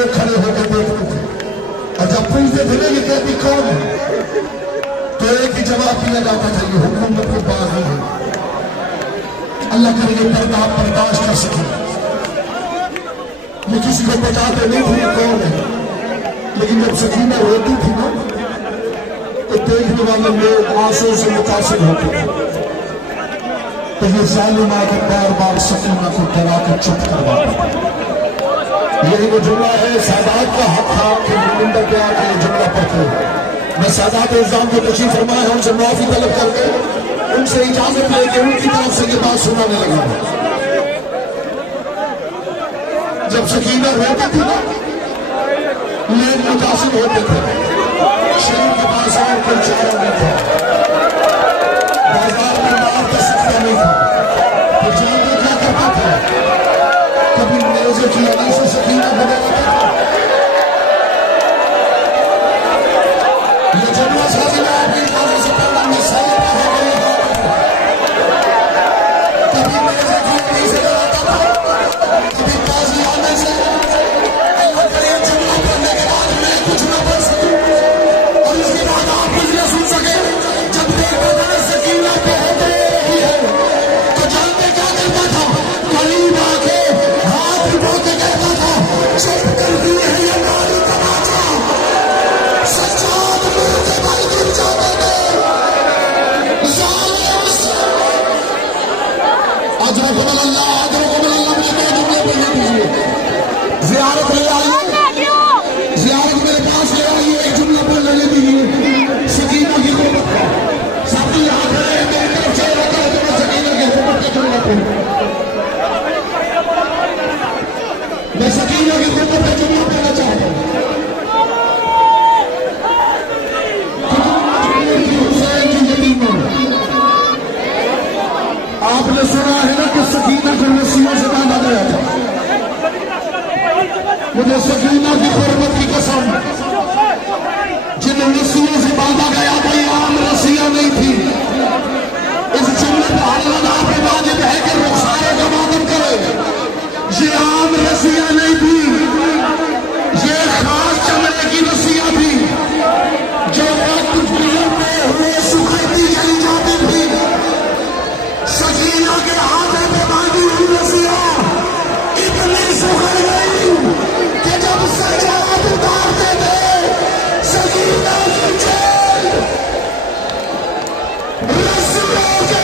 लोग खड़े होकर देखते थे और जब पूछते थे ये कहती कौन है तो एक ही जवाब दिया जाता था ये हुकूमत के बागी है। अल्लाह करे ये पर्दा आप बर्दाश्त कर सके। ये किसी को बताते नहीं थे कौन है, लेकिन जब सकीना रोती थी ना तो देखने वाले लोग आंसू से मुतासिर होते थे। तो ये जालिम आकर बार बार सकीना को डरा कर चुप करवाता। यही वो जुमला है सादात का हक था कि मुंडा के आके जुमला पढ़ते। मैं सादात इस्लाम को तशरीफ फरमाए हैं, उनसे माफी तलब करके उनसे इजाजत लेके उनकी तरफ से ये बात सुनाने लगा। जब सकीना रोती थी ना लोग मुतासिर होते थे। शरीर के पास और कोई चारा नहीं था, बाजार में मार का सकता नहीं था। तो जानते क्या करता था, कभी नेज़े की अली से सकीना बना था। ये जुमला साजिना आपकी इजाजत से पहला मिसाल है। कभी नेज़े की अली से डराता था, कभी काजी आने से। अल्लाह करे जुमला पढ़ने के बाद मैं कुछ न पढ़ सकूं और इसके बाद आप कुछ न सुन सके। जब देखता था सकीना पे होते ही है तो जानते क्या करता था, करीब आके हाथ उठा के कहता था चुप कर दिए है ये नारी तमाचा। सच्चाद मुंह के बल गिर जाते थे। अजरकुम अल्लाह मुझे दो जुमले बोलने दीजिए। ज़ियारत ले आइए, ज़ियारत मेरे पास ले आइए, एक जुमला बोल लेने दीजिए सकीना की गुर्बत का। सबकी याद है मेरी तरफ से होता है तो मैं सकीना की गुर्बत का जुमला बोलूं। मैं सकीना की गुर्बत का जुमला बोलना चाहता हूं। हुसैन की यतीमा, आपने सुना है ना कि सकीना को रस्सियों से बांधा गया था। मुझे सकीना की गुर्बत की कसम, जिन रस्सियों से बांधा गया था ये आम रस्सियां नहीं थी। इस जुमले पर अल्लाह पे वाजिब है कि रुखसारे का मातम करे। ये आम रस्सियां नहीं थी, ये खास चमड़े की रस्सियां थी जो वक्त गुजरते हुए सुखती चली जाती थी। सकीना के हाथों में बांधी हुई रस्सियां इतनी सुखड़ गई कि जब सजाद उतारते थे सकीना की जेल रस्सियों के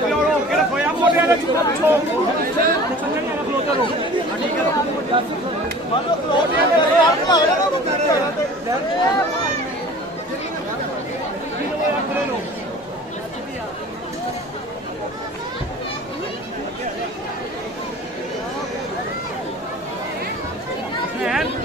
不要给他口牙破裂了，就他不错。Man.